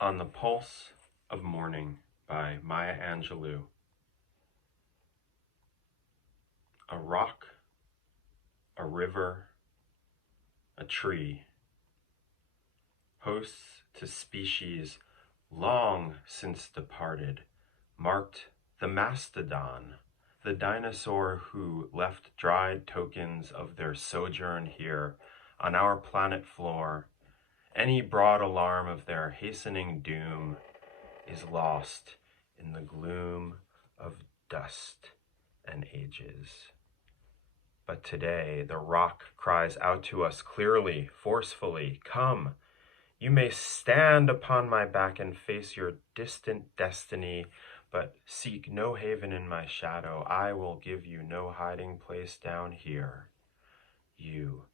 On the Pulse of Morning by Maya Angelou. A rock, a river, a tree, hosts to species long since departed, marked the mastodon, the dinosaur who left dried tokens of their sojourn here on our planet floor. Any broad alarm of their hastening doom is lost in the gloom of dust and ages. But today the rock cries out to us clearly, forcefully, "Come, you may stand upon my back and face your distant destiny, but seek no haven in my shadow. I will give you no hiding place down here. You,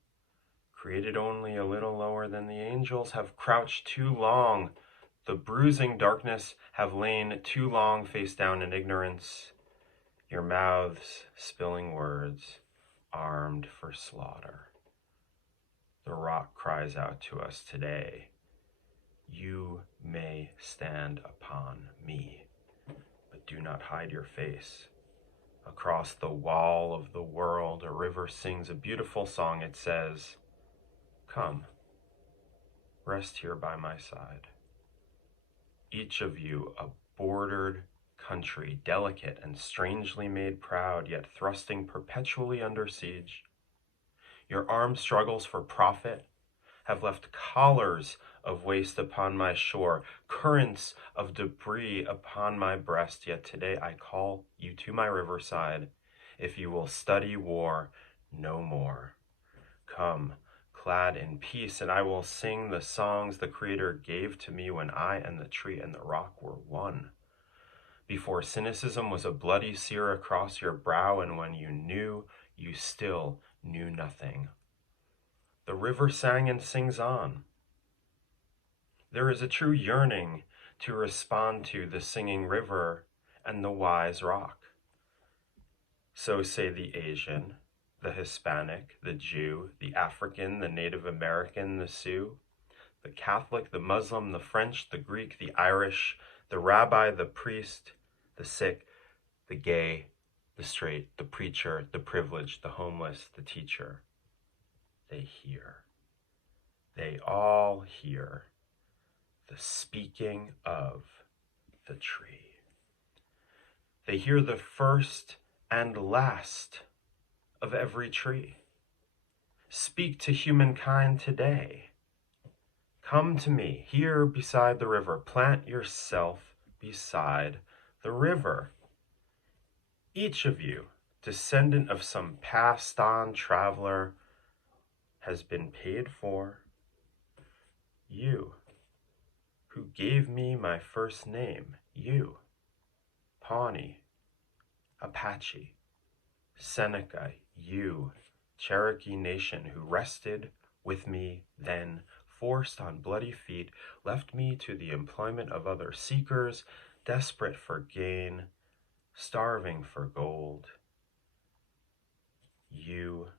created only a little lower than the angels, have crouched too long. The bruising darkness have lain too long face down in ignorance. Your mouths spilling words, armed for slaughter." The rock cries out to us today, "You may stand upon me, but do not hide your face." Across the wall of the world, a river sings a beautiful song. It says, "Come, rest here by my side." Each of you a bordered country, delicate and strangely made proud, yet thrusting perpetually under siege. Your armed struggles for profit have left collars of waste upon my shore, currents of debris upon my breast, yet today I call you to my riverside, if you will study war no more. Come, clad in peace, and I will sing the songs the Creator gave to me when I and the tree and the rock were one. Before cynicism was a bloody sear across your brow, and when you knew, you still knew nothing. The river sang and sings on. There is a true yearning to respond to the singing river and the wise rock. So say the Asian, the Hispanic, the Jew, the African, the Native American, the Sioux, the Catholic, the Muslim, the French, the Greek, the Irish, the rabbi, the priest, the sick, the gay, the straight, the preacher, the privileged, the homeless, the teacher. They hear. They all hear the speaking of the tree. They hear the first and last of every tree. Speak to humankind today. Come to me here beside the river. Plant yourself beside the river. Each of you, descendant of some passed on traveler, has been paid for. You, who gave me my first name, you, Pawnee, Apache, Seneca, you, Cherokee Nation, who rested with me then, forced on bloody feet, left me to the employment of other seekers, desperate for gain, starving for gold. You,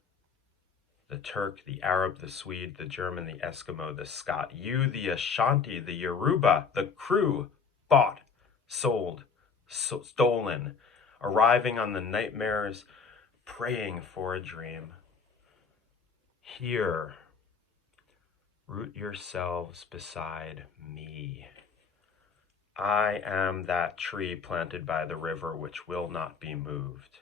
the Turk, the Arab, the Swede, the German, the Eskimo, the Scot, you, the Ashanti, the Yoruba, the crew, bought, sold, stolen, arriving on the nightmares, praying for a dream. Here, root yourselves beside me. I am that tree planted by the river which will not be moved.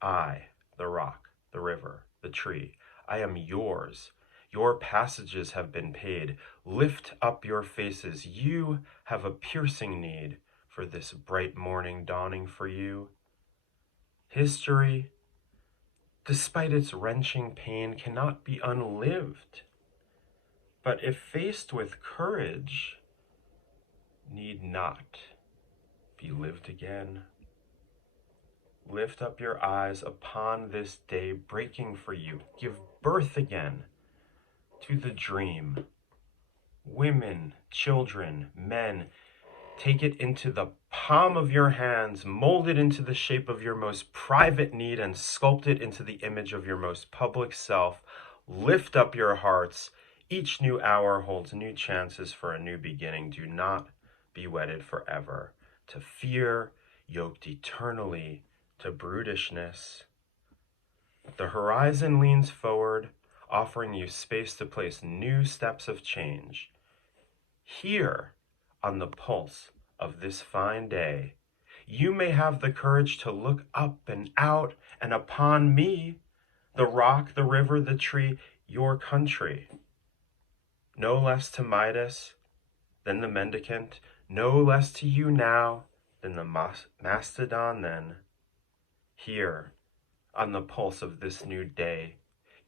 I, the rock, the river, the tree, I am yours. Your passages have been paid. Lift up your faces. You have a piercing need for this bright morning dawning for you. History, despite its wrenching pain, cannot be unlived. But if faced with courage, need not be lived again. Lift up your eyes upon this day breaking for you. Give birth again to the dream. Women, children, men, take it into the palm of your hands, mold it into the shape of your most private need, and sculpt it into the image of your most public self. Lift up your hearts. Each new hour holds new chances for a new beginning. Do not be wedded forever, to fear, yoked eternally to brutishness. The horizon leans forward, offering you space to place new steps of change. Here, on the pulse of this fine day, you may have the courage to look up and out and upon me, the rock, the river, the tree, your country. No less to Midas than the mendicant, no less to you now than the mastodon then. Here, on the pulse of this new day,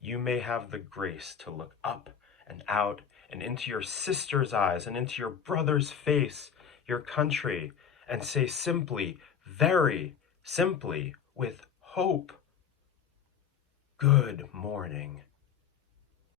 you may have the grace to look up and out and into your sister's eyes and into your brother's face, your country, and say simply, very simply, with hope, good morning.